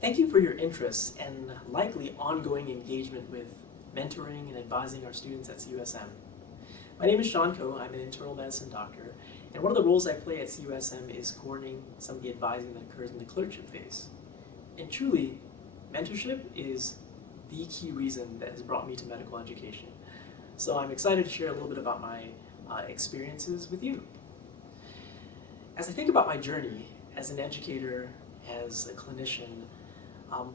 Thank you for your interest and likely ongoing engagement with mentoring and advising our students at CUSM. My name is Shawn Koh. I'm an internal medicine doctor, and one of the roles I play at CUSM is coordinating some of the advising that occurs in the clerkship phase. And truly, mentorship is the key reason that has brought me to medical education. So I'm excited to share a little bit about my experiences with you. As I think about my journey as an educator, as a clinician,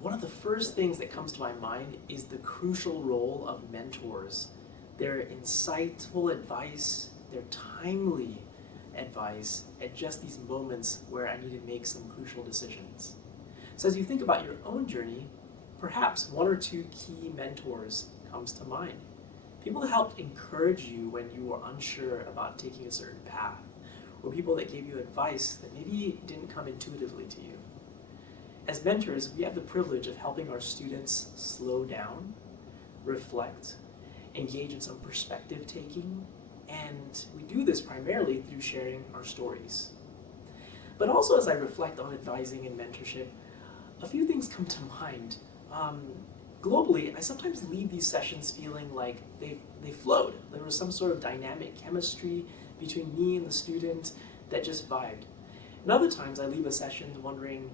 one of the first things that comes to my mind is the crucial role of mentors. Their insightful advice, their timely advice at just these moments where I need to make some crucial decisions. So as you think about your own journey, perhaps one or two key mentors comes to mind. People that helped encourage you when you were unsure about taking a certain path, or people that gave you advice that maybe didn't come intuitively to you. As mentors, we have the privilege of helping our students slow down, reflect, engage in some perspective taking, and we do this primarily through sharing our stories. But also as I reflect on advising and mentorship, a few things come to mind. Globally, I sometimes leave these sessions feeling like they flowed. There was some sort of dynamic chemistry between me and the student that just vibed. And other times I leave a session wondering,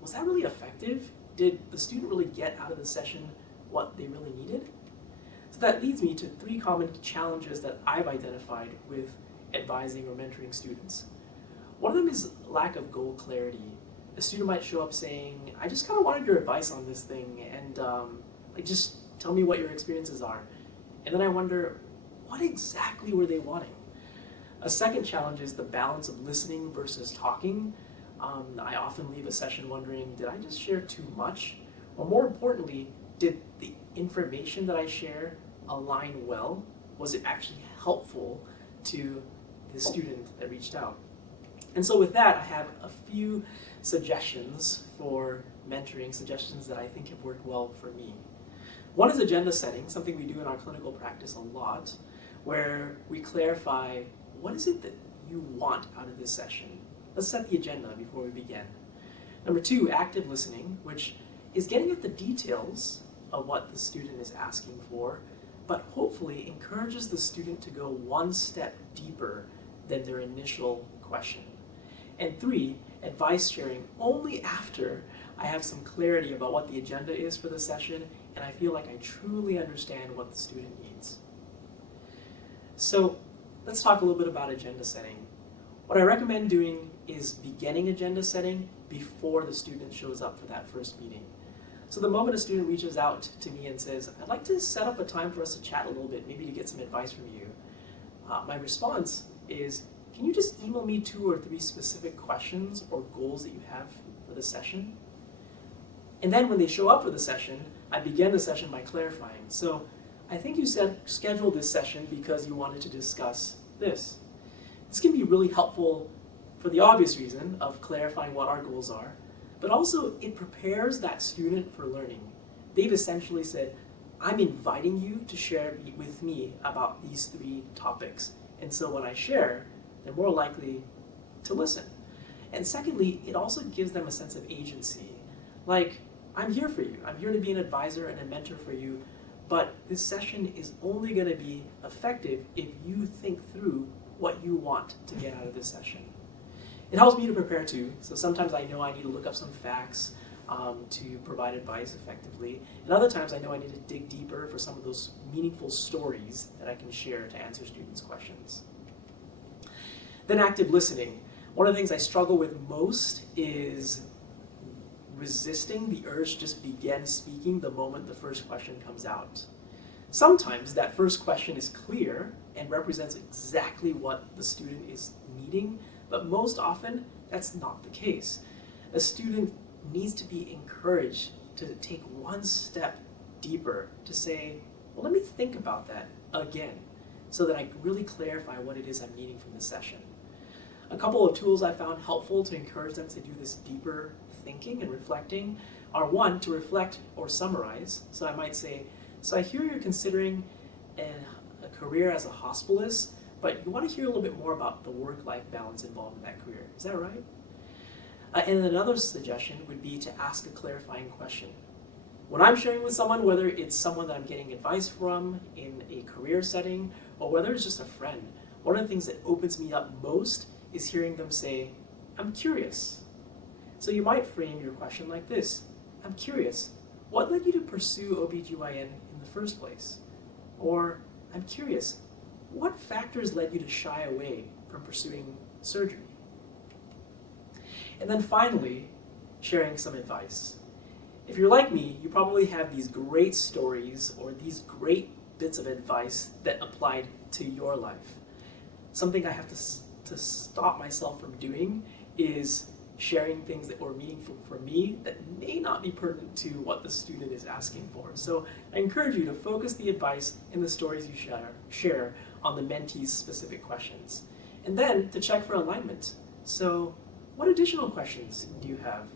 was that really effective? Did the student really get out of the session what they really needed? So that leads me to three common challenges that I've identified with advising or mentoring students. One of them is lack of goal clarity. A student might show up saying, I just kind of wanted your advice on this thing, and just tell me what your experiences are. And then I wonder, what exactly were they wanting? A second challenge is the balance of listening versus talking. I often leave a session wondering, did I just share too much? Or more importantly, did the information that I share align well? Was it actually helpful to the student that reached out? And so with that, I have a few suggestions for mentoring, suggestions that I think have worked well for me. One is agenda setting, something we do in our clinical practice a lot, where we clarify, what is it that you want out of this session? Let's set the agenda before we begin. Number two, active listening, which is getting at the details of what the student is asking for, but hopefully encourages the student to go one step deeper than their initial question. And three, advice sharing only after I have some clarity about what the agenda is for the session and I feel like I truly understand what the student needs. So let's talk a little bit about agenda setting. What I recommend doing is beginning agenda setting before the student shows up for that first meeting. So the moment a student reaches out to me and says, I'd like to set up a time for us to chat a little bit, maybe to get some advice from you, my response is, can you just email me 2 or 3 specific questions or goals that you have for the session? And then when they show up for the session, I begin the session by clarifying. So I think you scheduled this session because you wanted to discuss this. This can be really helpful for the obvious reason of clarifying what our goals are, but also it prepares that student for learning. They've essentially said, I'm inviting you to share with me about these 3 topics. And so when I share, they're more likely to listen. And secondly, it also gives them a sense of agency. Like, I'm here for you. I'm here to be an advisor and a mentor for you, but this session is only going to be effective if you think through what you want to get out of this session. It helps me to prepare too, so sometimes I know I need to look up some facts to provide advice effectively, and other times I know I need to dig deeper for some of those meaningful stories that I can share to answer students' questions. Then active listening. One of the things I struggle with most is resisting the urge to just begin speaking the moment the first question comes out. Sometimes that first question is clear and represents exactly what the student is needing, but most often that's not the case. A student needs to be encouraged to take one step deeper, to say, well, let me think about that again, so that I really clarify what it is I'm needing from this session. A couple of tools I found helpful to encourage them to do this deeper thinking and reflecting are, one, to reflect or summarize. So I might say, so I hear you're considering a career as a hospitalist, but you want to hear a little bit more about the work-life balance involved in that career. Is that right? And another suggestion would be to ask a clarifying question. When I'm sharing with someone, whether it's someone that I'm getting advice from in a career setting, or whether it's just a friend, one of the things that opens me up most is hearing them say, "I'm curious." So you might frame your question like this: "I'm curious, what led you to pursue OBGYN in the first place?" Or, "I'm curious, what factors led you to shy away from pursuing surgery?" And then finally, sharing some advice. If you're like me, you probably have these great stories or these great bits of advice that applied to your life. Something I have to stop myself from doing is sharing things that were meaningful for me that may not be pertinent to what the student is asking for. So I encourage you to focus the advice and the stories you share on the mentee's specific questions. And then to check for alignment. So what additional questions do you have?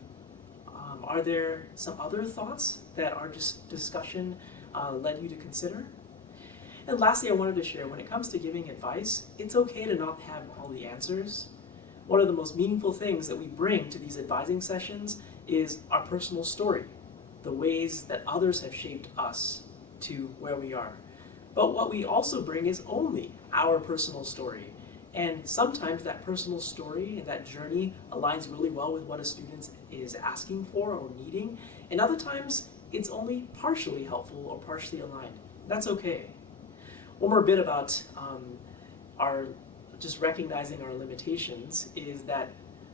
Are there some other thoughts that our discussion led you to consider? And lastly, I wanted to share, when it comes to giving advice, it's okay to not have all the answers. One of the most meaningful things that we bring to these advising sessions is our personal story, the ways that others have shaped us to where we are. But what we also bring is only our personal story. And sometimes that personal story and that journey aligns really well with what a student is asking for or needing. And other times it's only partially helpful or partially aligned. That's okay. One more bit about just recognizing our limitations is that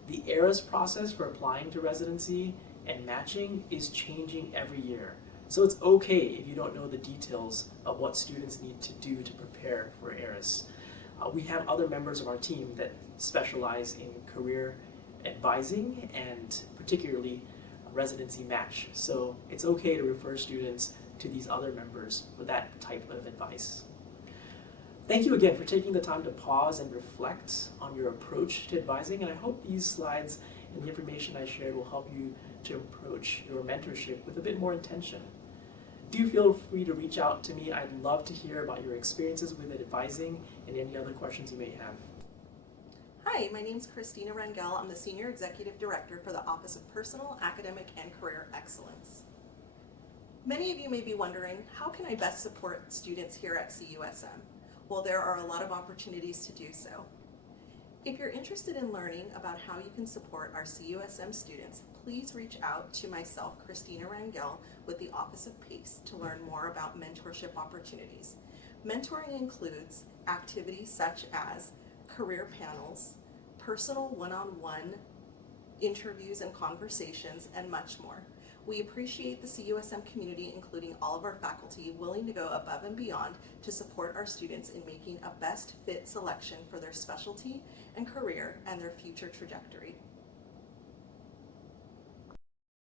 the ERAS process for applying to residency and matching is changing every year. So it's okay if you don't know the details of what students need to do to prepare for ERAS. We have other members of our team that specialize in career advising and particularly residency match. So it's okay to refer students to these other members for that type of advice. Thank you again for taking the time to pause and reflect on your approach to advising, and I hope these slides and the information I shared will help you to approach your mentorship with a bit more intention. Do feel free to reach out to me. I'd love to hear about your experiences with advising and any other questions you may have. Hi, my name is Christina Rangel. I'm the Senior Executive Director for the Office of Personal, Academic, and Career Excellence. Many of you may be wondering, how can I best support students here at CUSM? Well, there are a lot of opportunities to do so. If you're interested in learning about how you can support our CUSM students, please reach out to myself, Christina Rangel, with the Office of PACE to learn more about mentorship opportunities. Mentoring includes activities such as career panels, personal one-on-one interviews and conversations, and much more. We appreciate the CUSM community, including all of our faculty, willing to go above and beyond to support our students in making a best fit selection for their specialty and career and their future trajectory.